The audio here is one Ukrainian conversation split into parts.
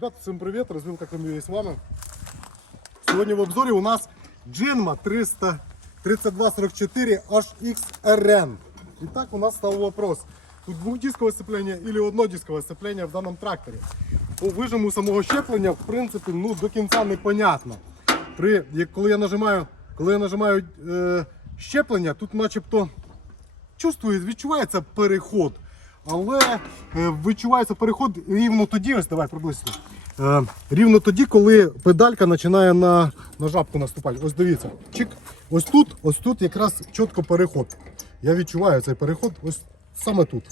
Ребята, всем привет, развилка Комьюни с вами. Сегодня в обзоре у нас Genma 3244 HXRN. Итак, у нас стал вопрос. Тут двухдисковое сцепление или однодисковое сцепление в данном тракторі. По вижиму самого щеплення, в принципі, ну, до кінця непонятно. При, коли я нажимаю, коли я нажимаю е, щеплення, тут начебто чувствує, відчувається переход. Але е, відчувається переход рівно тоді, ось давай приблизно. Е, рівно тоді, коли педалька починає на, на жабку наступати. Ось дивіться. Чик. Ось тут, ось тут якраз чітко переход. Я відчуваю цей переход ось саме тут.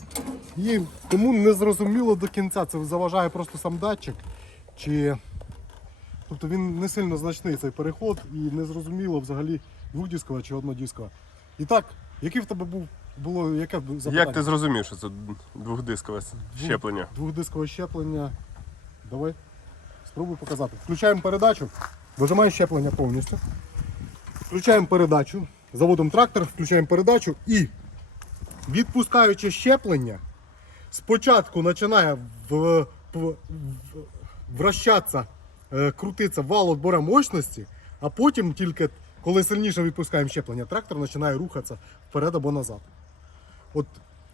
І тому не зрозуміло до кінця, це заважає просто сам датчик. Чи... Тобто він не сильно значний цей переход і не зрозуміло взагалі двохдіскова чи однодіскова. І так, який в тебе був було яке запитання? Як ти зрозумів, що це двохдискове щеплення? Двохдискове щеплення. Давай. Спробуй показати. Включаємо передачу, вижимаємо щеплення повністю. Включаємо передачу, заводимо трактор, включаємо передачу і відпускаючи щеплення, спочатку починає в, в, вращатися, е, крутитися вал отбора мощності, а потім тільки, коли сильніше відпускаємо щеплення, трактор починає рухатися вперед або назад. От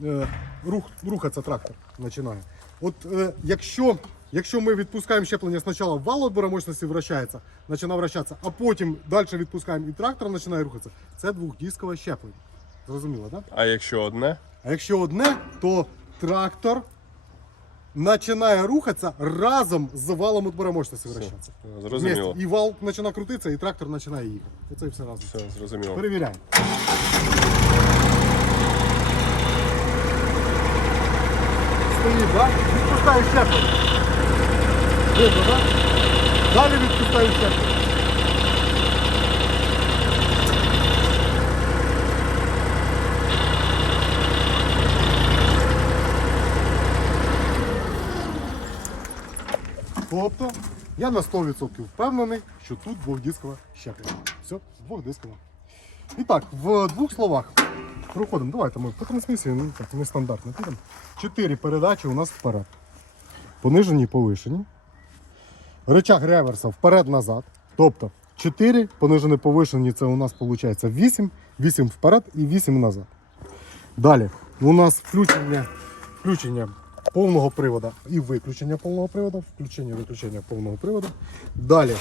е, рух, рухатися трактор починає. От е, якщо, якщо ми відпускаємо щеплення спочатку вал отбора мощності вращається, починає вращатися, а потім далі відпускаємо і трактор починає рухатися, це двохдискове щеплення. Зрозуміло, так? А якщо одне? А якщо одне, то трактор починає рухатися разом з валом мощності вращатися. Зрозуміло. Вместе. І вал починає крутитися, і трактор починає їхати. Оце і все разом. Все, зрозуміло. Перевіряємо. Так? Відпускаю щеплення. Видно, так? Далі відпускаю щеплення. Тобто, я на 100% впевнений, що тут двохдискове щеплення. Все, двохдискове. І так, в двох словах проходимо. Давайте ми по трансмісії ну, так, нестандартно підемо. Чотири передачі у нас вперед. Понижені і повишені. Рычаг реверса вперед-назад. Тобто 4 понижені повишені, це у нас виходить 8, 8 вперед і 8 назад. Далі у нас включення, включення повного привода і виключення повного привода, включення виключення повного привода. Далі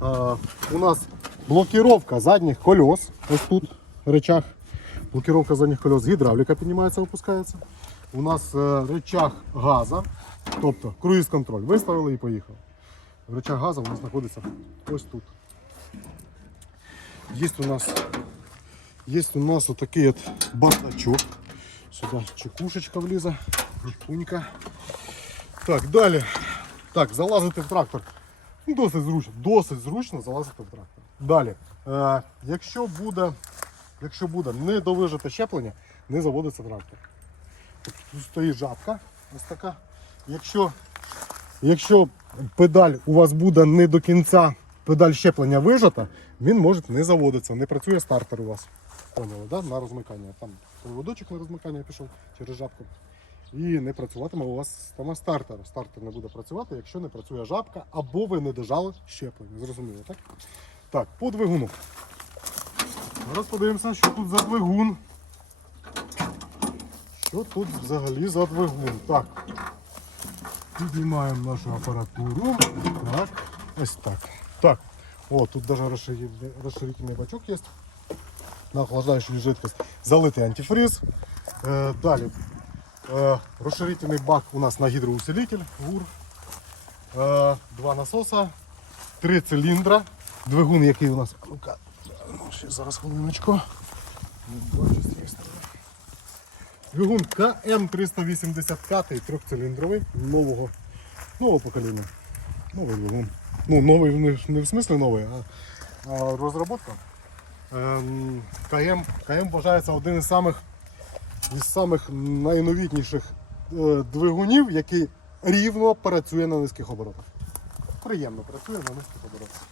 а, у нас блокировка задніх колес. Ось тут рычаг. Блокировка задніх колес, гідравліка піднімається, опускається. У нас е, рычаг газа, тобто круїз контроль. Виставили і поїхали. Рычаг газа у нас знаходиться ось тут. Є у нас, є у нас отакий от бардачок. Сюди чекушечка влізе, чекунька. Так, далі. Так, залазити в трактор. Досить зручно, досить зручно залазити в трактор. Далі. Е, якщо буде, якщо буде не довижити щеплення, не заводиться трактор. Тобто Тут стоїть жабка, ось така. Якщо, якщо педаль у вас буде не до кінця педаль щеплення вижата, він може не заводитися, не працює стартер у вас. Поняли, да? на розмикання. Там проводочок на розмикання пішов через жабку. І не працюватиме у вас система стартера. Стартер не буде працювати, якщо не працює жабка, або ви не дожали щеплення. Зрозуміло, так? Так, по двигуну. Зараз подивимося, що тут за двигун. Що тут взагалі за двигун? Так. Піднімаємо нашу апаратуру. Так, ось так. Так. О, тут навіть розширительний, розширительний бачок є. На охлаждаючу жидкость. Залитий антифриз. Е, далі. Е, розширительний бак у нас на гідроусилитель ГУР. Е, два насоса, три циліндра. Двигун, який у нас. Ну-ка, ще зараз хвилиночку. Двигун КМ385 трьохциліндровий, нового, нового покоління. Новий двигун. Ну, новий не, не в смислі новий, а, а розробка. Ем, КМ, КМ вважається один із самих, із самих найновітніших е, двигунів, який рівно працює на низьких оборотах. Приємно працює на низьких оборотах.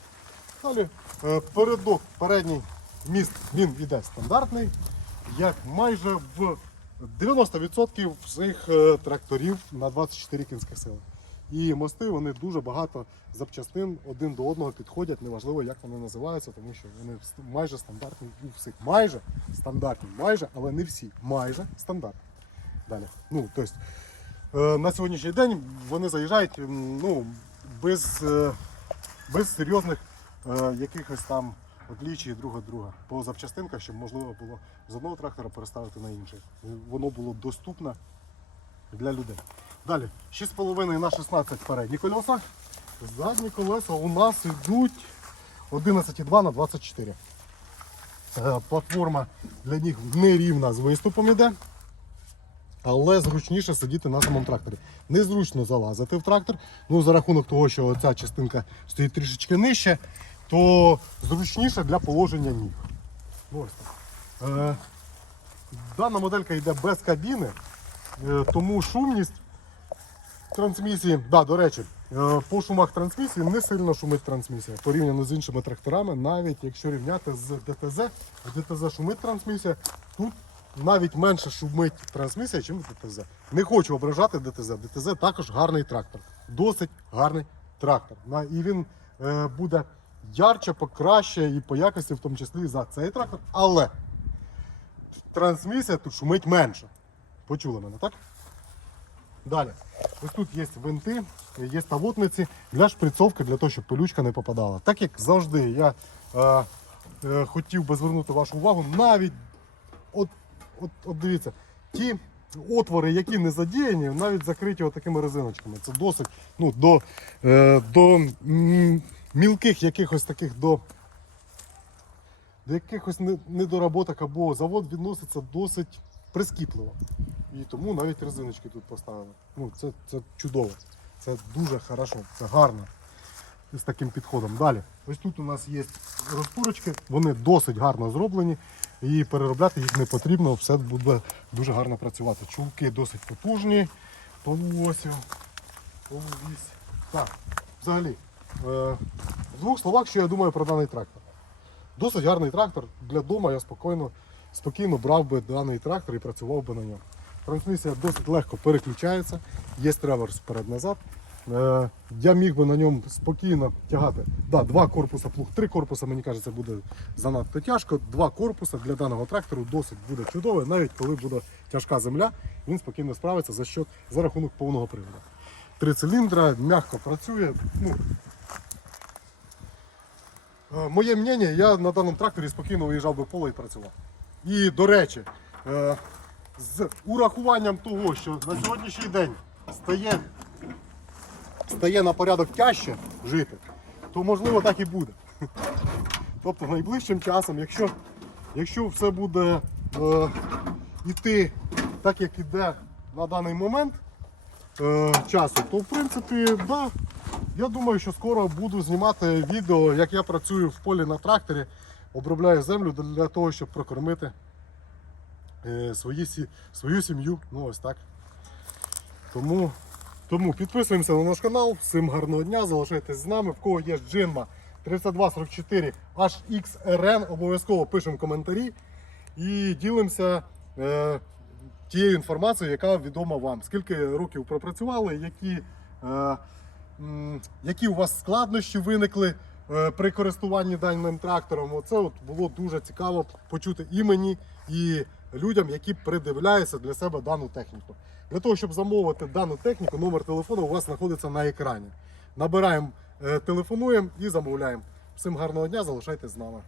Далі е, передок, передній міст він іде стандартний, як майже в 90% всіх е, тракторів на 24 кінських сили. І мости вони дуже багато запчастин один до одного підходять, неважливо, як вони називаються, тому що вони майже стандартні у всіх. Майже стандартні, майже, але не всі. Майже стандартні. Далі. Ну, тобто, е, на сьогоднішній день вони заїжджають ну, без, без серйозних якихось там отлічій друга друга по запчастинках, щоб можливо було з одного трактора переставити на інший. Воно було доступне для людей. Далі, 6,5 на 16 передні колеса. Задні колеса у нас йдуть 11,2 на 24. Е, Платформа для них нерівна з виступом іде. Але зручніше сидіти на самому тракторі. Незручно залазити в трактор. Ну, за рахунок того, що ця частинка стоїть трішечки нижче, то зручніше для положення ніг. Ну. Е, дана моделька йде без кабіни, е, тому шумність трансмісії, да, до речі, е, по шумах трансмісії не сильно шумить трансмісія порівняно з іншими тракторами, навіть якщо рівняти з ДТЗ, в ДТЗ шумить трансмісія, тут навіть менше шумить трансмісія, ніж в ДТЗ. Не хочу ображати ДТЗ. ДТЗ також гарний трактор. Досить гарний трактор. І він буде ярче, покраще і по якості, в тому числі за цей трактор. Але трансмісія тут шумить менше. Почули мене, так? Далі. Ось тут є винти, є тавотниці для шприцовки, для того, щоб пилючка не попадала. Так як завжди я е, е, хотів би звернути вашу увагу, навіть от, от, от дивіться, ті отвори, які не задіяні, навіть закриті отакими резиночками. Це досить ну, до, е, до мілких якихось таких до, до якихось не- недоработок або завод відноситься досить прискіпливо. І тому навіть резиночки тут поставили. Ну, це, це чудово. Це дуже хорошо, це гарно. З таким підходом. Далі. Ось тут у нас є розпорочки, вони досить гарно зроблені. І переробляти їх не потрібно, все буде дуже гарно працювати. Чулки досить потужні, полуосів, полувісь. Так, взагалі, в двох словах, що я думаю про даний трактор. Досить гарний трактор. Для дому я спокійно, спокійно брав би даний трактор і працював би на ньому. Трансмісія досить легко переключається, є реверс вперед-назад. Е, я міг би на ньому спокійно тягати. Да, два корпуса плуг, три корпуса, мені кажеться, буде занадто тяжко. Два корпуса для даного трактору досить буде чудово, навіть коли буде тяжка земля, він спокійно справиться за що за рахунок повного приводу. Три циліндра, м'яко працює. Ну, Е, Моє мнення, я на даному тракторі спокійно виїжджав би в поле і працював. І до речі, е, з урахуванням того, що на сьогоднішній день стає, стає на порядок тяжче жити, то можливо так і буде. Тобто найближчим часом, якщо, якщо все буде е, йти так, як іде на даний момент е, часу, то в принципі, да, я думаю, що скоро буду знімати відео, як я працюю в полі на тракторі, обробляю землю для того, щоб прокормити е, свої, свою сім'ю. Ну ось так. Тому, тому підписуємося на наш канал. Всім гарного дня, залишайтесь з нами. В кого є Джинма 3244 HXRN, обов'язково пишемо коментарі і ділимося е, тією інформацією, яка відома вам. Скільки років пропрацювали, які, е, які у вас складнощі виникли е, при користуванні даним трактором. Оце от було дуже цікаво почути і мені, і людям, які придивляються для себе дану техніку. Для того, щоб замовити дану техніку, номер телефону у вас знаходиться на екрані. Набираємо, е, телефонуємо і замовляємо. Всім гарного дня, залишайтесь з нами.